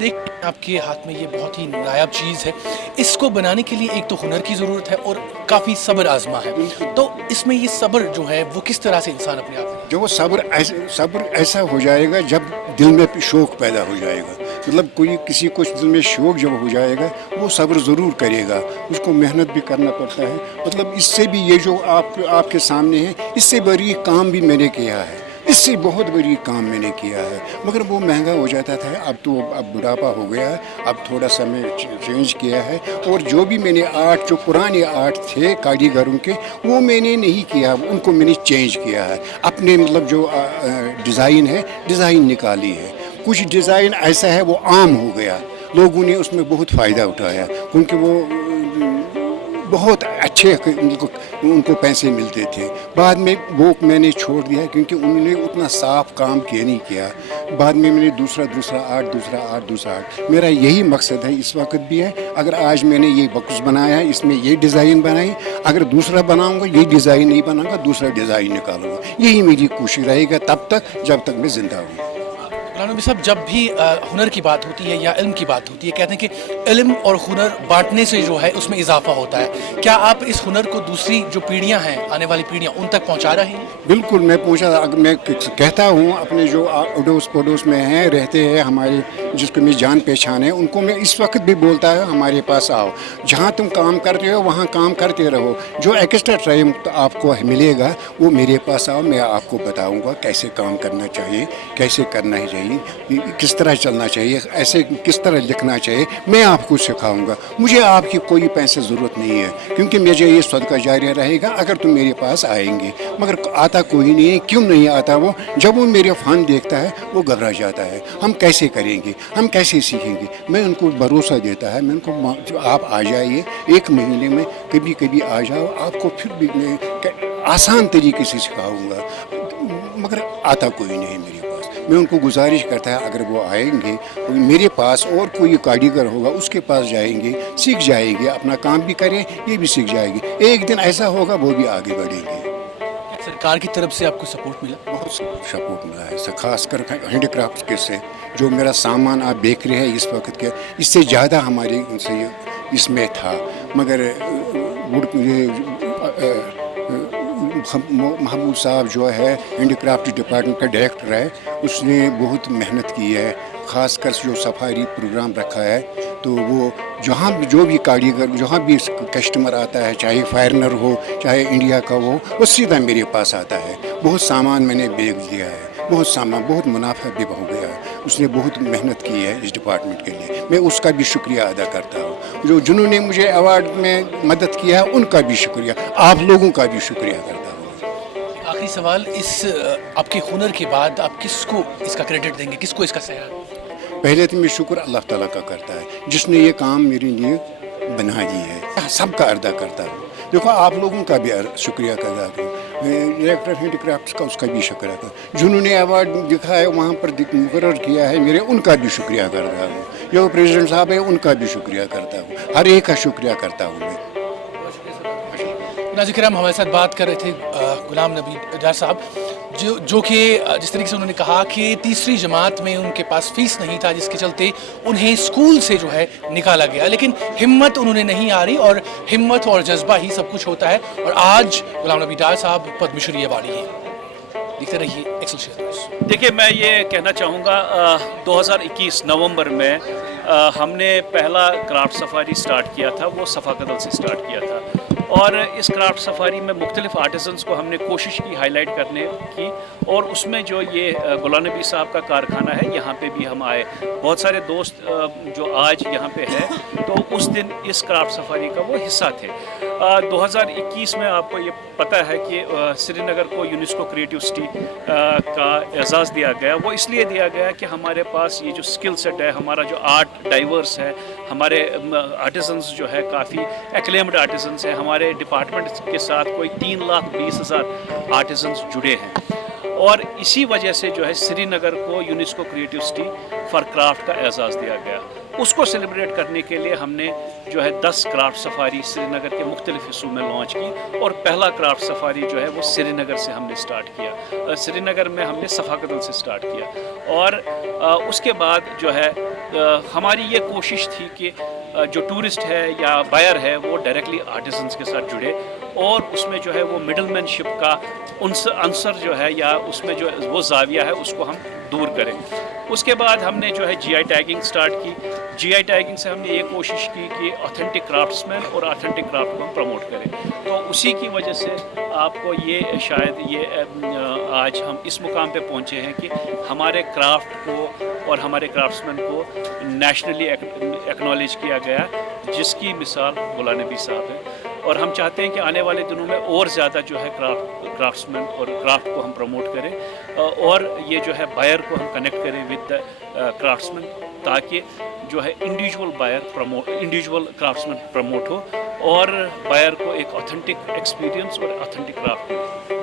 دیکھ آپ کے ہاتھ میں یہ بہت ہی نایاب چیز ہے. اس کو بنانے کے لیے ایک تو ہنر کی ضرورت ہے اور کافی صبر آزما ہے. تو اس میں یہ صبر جو ہے وہ کس طرح سے انسان اپنے آپ میں؟ جو وہ صبر ایسا ہو جائے گا جب دل میں شوق پیدا ہو جائے گا. مطلب کوئی کسی کو دل میں شوق جب ہو جائے گا وہ صبر ضرور کرے گا. اس کو محنت بھی کرنا پڑتا ہے. مطلب اس سے بھی یہ جو آپ کے سامنے ہے اس سے بڑی کام بھی میں نے کیا ہے. اس سے بہت بڑی کام میں نے کیا ہے مگر وہ مہنگا ہو جاتا تھا. اب بڑھاپا ہو گیا ہے. اب تھوڑا سا میں چینج کیا ہے اور جو بھی میں نے آرٹ جو پرانے آرٹ تھے کاریگروں کے وہ میں نے نہیں کیا. ان کو میں نے چینج کیا ہے. اپنے مطلب جو ڈیزائن ہے ڈیزائن نکالی ہے. کچھ ڈیزائن ایسا ہے وہ عام ہو گیا. لوگوں نے اس میں بہت فائدہ اٹھایا کیونکہ وہ بہت اچھے ان کو پیسے ملتے تھے. بعد میں وہ میں نے چھوڑ دیا کیونکہ انہوں نے اتنا صاف کام نہیں کیا. بعد میں نے دوسرا آرٹ. میرا یہی مقصد ہے اس وقت بھی ہے. اگر آج میں نے یہ باکس بنایا ہے اس میں یہ ڈیزائن بنائی, اگر دوسرا بناؤں گا یہ ڈیزائن نہیں بناؤں گا دوسرا ڈیزائن نکالوں گا. یہی میری کوشش رہے گا تب تک جب تک میں زندہ ہوں. غلام نبی صاحب, جب بھی ہنر کی بات ہوتی ہے یا علم کی بات ہوتی ہے کہتے ہیں کہ علم اور ہنر بانٹنے سے جو ہے اس میں اضافہ ہوتا ہے. کیا آپ اس ہنر کو دوسری جو پیڑھیاں ہیں آنے والی پیڑھیاں ان تک پہنچا رہے ہیں؟ بالکل میں میں کہتا ہوں اپنے جو اڑوس پڑوس میں ہیں رہتے ہیں ہمارے جس کو میں جان پہچان ہے ان کو میں اس وقت بھی بولتا ہوں ہمارے پاس آؤ. جہاں تم کام کرتے ہو وہاں کام کرتے رہو. جو ایکسٹرا ٹائم آپ کو ملے گا وہ میرے پاس آؤ. میں آپ کو بتاؤں گا کیسے کام کرنا چاہیے, کیسے کرنا چاہیے, کس طرح چلنا چاہیے, ایسے کس طرح لکھنا چاہیے. میں آپ کو سکھاؤں گا. مجھے آپ کی کوئی پیسے ضرورت نہیں ہے کیونکہ مجھے یہ صدقہ جاریہ رہے گا اگر تم میرے پاس آئیں گے. مگر آتا کوئی نہیں ہے. کیوں نہیں آتا وہ؟ جب وہ میرے فن دیکھتا ہے وہ گھبرا جاتا ہے. ہم کیسے کریں گے, ہم کیسے سیکھیں گے. میں ان کو بھروسہ دیتا ہے. میں ان کو آپ آ جائیے 1 مہینے میں کبھی آ جاؤ. آپ کو پھر بھی میں آسان طریقے سے سکھاؤں گا. مگر آتا کوئی نہیں میرے پاس. میں ان کو گزارش کرتا ہے اگر وہ آئیں گے میرے پاس اور کوئی کاریگر ہوگا اس کے پاس جائیں گے, سیکھ جائیں گے, اپنا کام بھی کریں, یہ بھی سیکھ جائے گی. ایک دن ایسا ہوگا وہ بھی آگے بڑھیں گے. سرکار کی طرف سے آپ کو سپورٹ ملا؟ بہت سپورٹ ملا ہے, خاص کر ہینڈی کرافٹ کے سے. جو میرا سامان آپ دیکھ رہے ہیں اس وقت کے اس سے زیادہ ہمارے سے اس میں تھا. مگر محمود صاحب جو ہے ہینڈی کرافٹ ڈپارٹمنٹ کا ڈائریکٹر ہے, اس نے بہت محنت کی ہے. خاص کر جو سفاری پروگرام رکھا ہے تو وہ جہاں بھی جو بھی کاریگر جہاں بھی کسٹمر آتا ہے چاہے فارنر ہو چاہے انڈیا کا ہو وہ سیدھا میرے پاس آتا ہے. بہت سامان میں نے بیچ دیا ہے. بہت سامان بہت منافع بھی ہو گیا ہے. اس نے بہت محنت کی ہے اس ڈپارٹمنٹ کے لیے. میں اس کا بھی شکریہ ادا کرتا ہوں. جنہوں نے مجھے ایوارڈ میں مدد کیا ہے ان کا بھی شکریہ, آپ لوگوں کا بھی شکریہ کرتا ہوں. آخری سوال, اس آپ کے ہنر کے بعد آپ کس کو اس کا کریڈٹ دیں گے, کس کو اس کا سہرا؟ پہلے تو میں شکر اللہ تعالیٰ کا کرتا ہے جس نے یہ کام میرے لیے بنا دی ہے. سب کا ادا کرتا ہوں. دیکھو آپ لوگوں کا بھی شکریہ ادا کروں. ڈائریکٹر ہینڈی کرافٹس کا اس کا بھی شکریہ کروں. جنہوں نے ایوارڈ دکھا ہے وہاں پر مقرر کیا ہے میرے ان کا بھی شکریہ کرتا ہوں. جو پریزیڈنٹ صاحب ہے ان کا بھی شکریہ کرتا ہوں. ہر ایک کا شکریہ کرتا ہوں میں. ناظرین کرام, ہمارے ساتھ بات کر رہے تھے غلام نبی ڈار صاحب جو کہ جس طریقے سے انہوں نے کہا کہ تیسری جماعت میں ان کے پاس فیس نہیں تھا جس کے چلتے انہیں اسکول سے جو ہے نکالا گیا, لیکن ہمت انہوں نے نہیں ہاری اور ہمت اور جذبہ ہی سب کچھ ہوتا ہے. اور آج غلام نبی ڈار صاحب پدم شری ایوارڈی ہیں. دیکھتے رہیے ایکسل شیئر. دیکھیے میں یہ کہنا چاہوں گا 2021 نومبر میں ہم نے پہلا کرافٹ سفاری سٹارٹ کیا تھا, وہ صفا قدل سے سٹارٹ کیا تھا. اور اس کرافٹ سفاری میں مختلف آرٹیزنس کو ہم نے کوشش کی ہائی لائٹ کرنے کی, اور اس میں جو یہ غلام نبی صاحب کا کارخانہ ہے یہاں پہ بھی ہم آئے. بہت سارے دوست جو آج یہاں پہ ہے تو اس دن اس کرافٹ سفاری کا وہ حصہ تھے. 2021 میں آپ کو یہ پتہ ہے کہ سری نگر کو یونیسکو کریٹیو سٹی کا اعزاز دیا گیا. وہ اس لیے دیا گیا کہ ہمارے پاس یہ جو اسکل سیٹ ہے, ہمارا جو آرٹ ڈائیورس ہے, ہمارے آرٹیزنس جو ہے کافی ایکلیمڈ آرٹیزنس ہیں. ہمارے ڈپارٹمنٹ کے ساتھ کوئی 3,20,000 آرٹیزنس جڑے ہیں. اور اسی وجہ سے جو ہے سری نگر کو UNESCO creative city for craft کا اعزاز دیا گیا. اس کو سیلیبریٹ کرنے کے لیے ہم نے جو ہے 10 کرافٹ سفاری سری نگر کے مختلف حصوں میں لانچ کی، اور پہلا کرافٹ سفاری جو ہے وہ سری نگر سے ہم نے سٹارٹ کیا، سری نگر میں ہم نے صفا قدل سے سٹارٹ کیا، اور اس کے بعد جو ہے ہماری یہ کوشش تھی کہ جو ٹورسٹ ہے یا بائر ہے وہ ڈائریکٹلی آرٹیزنس کے ساتھ جڑے، اور اس میں جو ہے وہ مڈل مین شپ کا عنصر جو ہے یا اس میں جو وہ زاویہ ہے اس کو ہم دور کریں۔ اس کے بعد ہم نے جو ہے جی آئی ٹیگنگ سٹارٹ کی۔ جی آئی ٹیگنگ سے ہم نے یہ کوشش کی کہ آتھینٹک کرافٹس مین اور آتھینٹک کرافٹ کو ہم پروموٹ کریں، تو اسی کی وجہ سے آپ کو یہ شاید یہ آج ہم اس مقام پہ پہنچے ہیں کہ ہمارے کرافٹ کو اور ہمارے کرافٹس مین کو نیشنلی ایکنالج کیا گیا، جس کی مثال غلہ نبی صاحب ہے، اور ہم چاہتے ہیں کہ آنے والے دنوں میں اور زیادہ جو ہے کرافٹس مین اور کرافٹ کو ہم پروموٹ کریں، اور یہ جو ہے بائر کو ہم کنیکٹ کریں ود دا کرافٹس مین، تاکہ جو ہے انڈیویجول کرافٹس مین پروموٹ ہو اور بائر کو ایک آتھینٹک ایکسپیرینس اور آتھینٹک کرافٹ ملے۔